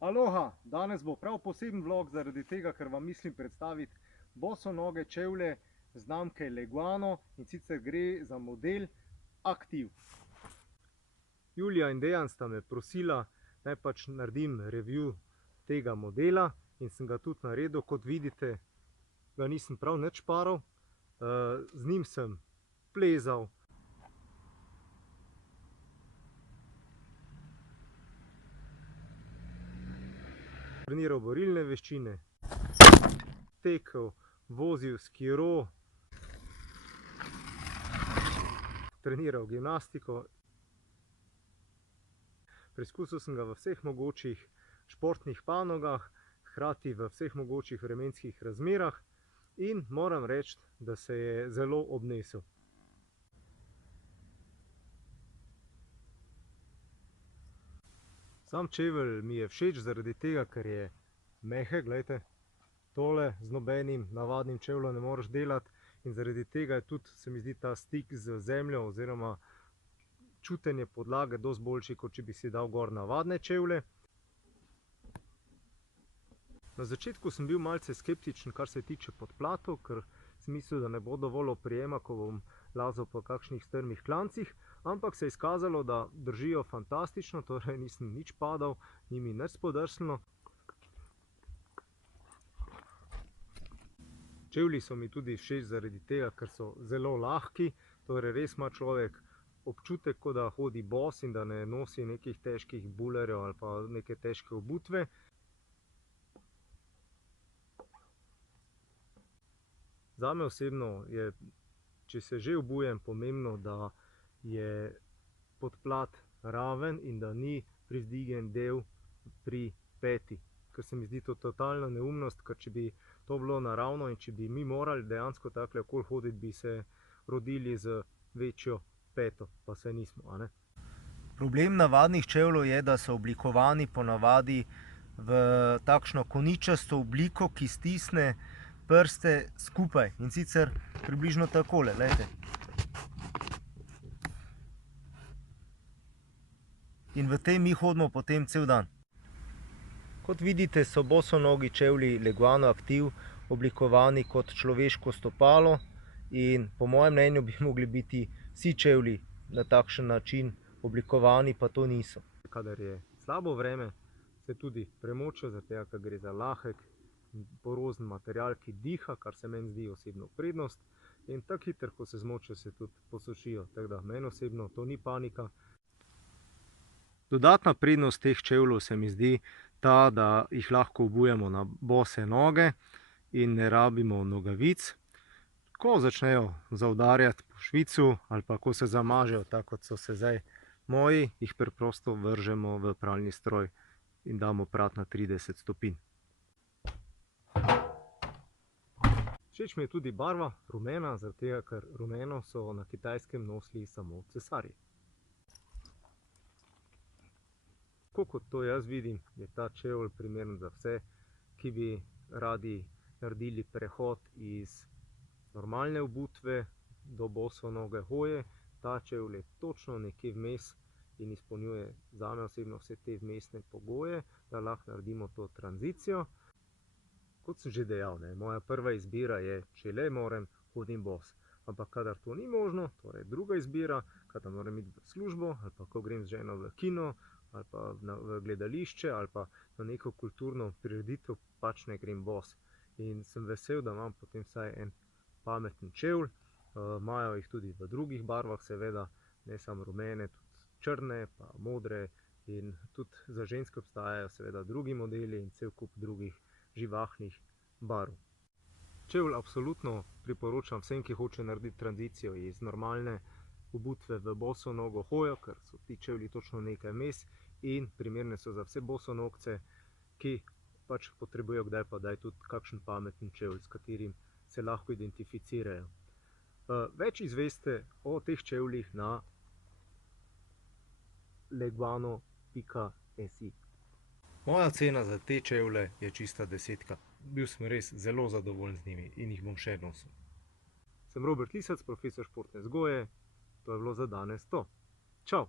Aloha, danes bo prav poseben vlog zaradi tega, ker vam mislim predstaviti bosonoge čevlje znamke Leguano, in sicer gre za model Active. Julija in Dejan sta me prosila, naj pač naredim review tega modela in sem ga tudi naredil. Kot vidite, ga nisem prav nič paral, z njim sem plezal, treniral borilne veščine, tekel, vozil skiro, treniral gimnastiko. Preizkusil sem ga v vseh mogočih športnih panogah, hkrati v vseh mogočih vremenskih razmerah in moram reči, da se je zelo obnesel. Sam čevelj mi je všeč zaradi tega, ker je mehek, glejte, tole z nobenim navadnim čevljem ne moreš delati in zaradi tega je tudi, se mi zdi, ta stik z zemljo oziroma čutenje podlage dosti boljši, kot če bi si dal gor navadne čevlje. Na začetku sem bil malce skeptičen, kar se tiče podplatov, ker sem mislil, da ne bo dovolj oprijema, ko bom lazal po kakšnih strmih klancih, ampak se je izkazalo, da držijo fantastično, torej nisem nič padal, ni mi nič spodrsnilo. Čevlji so mi tudi všeč zaradi tega, ker so zelo lahki, torej res ima človek občutek, kot da hodi bos in da ne nosi nekih težkih bulerjev ali pa neke težke obutve. Zame osebno je, če se že obujem, pomembno, da je podplat raven in da ni privzdignjen del pri peti, ker se mi zdi to totalna neumnost, ker če bi to bilo naravno in če bi mi morali dejansko takole okoli hoditi, bi se rodili z večjo peto, pa se nismo, a ne. Problem navadnih čevljev je, da so oblikovani ponavadi v takšno koničasto obliko, ki stisne prste skupaj, in sicer približno takole, glejte. In v tem mi hodimo potem cel dan. Kot vidite, so bosonogi čevlji Leguano Active oblikovani kot človeško stopalo in po mojem mnenju bi mogli biti vsi čevlji na takšen način oblikovani, pa to niso. Kadar je slabo vreme, se tudi premočijo, zaradi tega, ker gre za lahek in porozen material, ki diha, kar se meni zdi osebno prednost, in tako hitro, ko se zmočijo, se tudi posušijo, tako da meni osebno to ni panika. Dodatna prednost teh čevljev se mi zdi ta, da jih lahko obujemo na bose noge in ne rabimo nogavic. Ko začnejo zaudarjati po švicu ali pa ko se zamažejo, tako kot so se zdaj moji, jih preprosto vržemo v pralni stroj in damo prati na 30 stopinj. Všeč mi je tudi barva rumena, zaradi tega, ker rumeno so na Kitajskem nosili samo cesarji. Tako kot to jaz vidim, je ta čevelj primeren za vse, ki bi radi naredili prehod iz normalne obutve do bosonoge hoje. Ta čevelj je točno nekje vmes in izpolnjuje zame osebno vse te vmesne pogoje, da lahko naredimo to tranzicijo. Kot sem že dejal, moja prva izbira je, če le morem, hodim bos. Ampak kadar to ni možno, torej druga izbira, kadar moram iti v službo ali pa ko grem z ženo v kino ali pa v gledališče ali pa na neko kulturno prireditev, pač ne grem bos. In sem vesel, da imam potem vsaj en pameten čevelj. Imajo jih tudi v drugih barvah, seveda, ne samo rumene, tudi črne pa modre, in tudi za ženske obstajajo seveda drugi modeli in cel kup drugih živahnih barv. Čevelj absolutno priporočam vsem, ki hočejo narediti tranzicijo iz normalne obutve v bosonogo hojo, ker so ti čevlji točno nekaj vmes in primerne so za vse bosonogce, ki pač potrebujejo kdaj pa kdaj tudi kakšen pameten čevelj, s katerim se lahko identificirajo. Več izveste o teh čevljih na leguano.si. Moja ocena za te čevlje je čista 10. Bil sem res zelo zadovoljen z njimi in jih bom še nosil. Sem Robert Lisec, profesor športne vzgoje. To je bilo za danes to. Čau!